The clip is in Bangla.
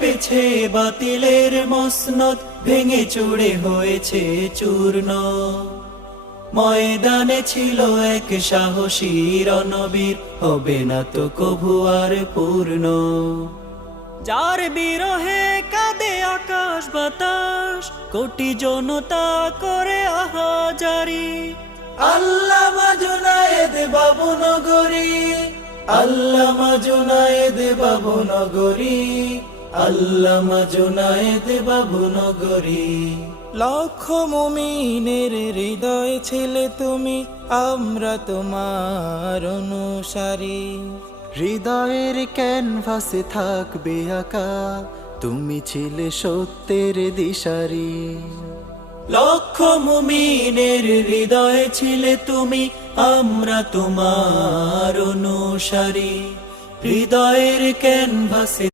কেঁপেছে বাতিলের মসনদ, ভেঙে চুরে হয়েছে চূর্ণ। ময়দানে ছিল এক সাহসী রণবীর, হবে না তো কভু আর পূর্ণ। যার বিরহে কাঁদে আকাশ বাতাস, কোটি জনতা করে আহাজারি। আল্লামা জুনায়েদ বাবু নগরী, আল্লামা জুনায়েদ বাবু নগরী, আল্লামা জুনায়েদ বাবু নগরী। লক্ষ মুমিনের হৃদয় ছিলে তুমি, আমরা তোমার অনুসারী। হৃদয়ের ক্যানভাসে থাকবে আঁকা, তুমি ছিলে সত্যের দিশারি। লক্ষ মুমিনের হৃদয়ে ছিলে তুমি, আমরা তোমার অনুসারী। হৃদয়ের ক্যানভাসে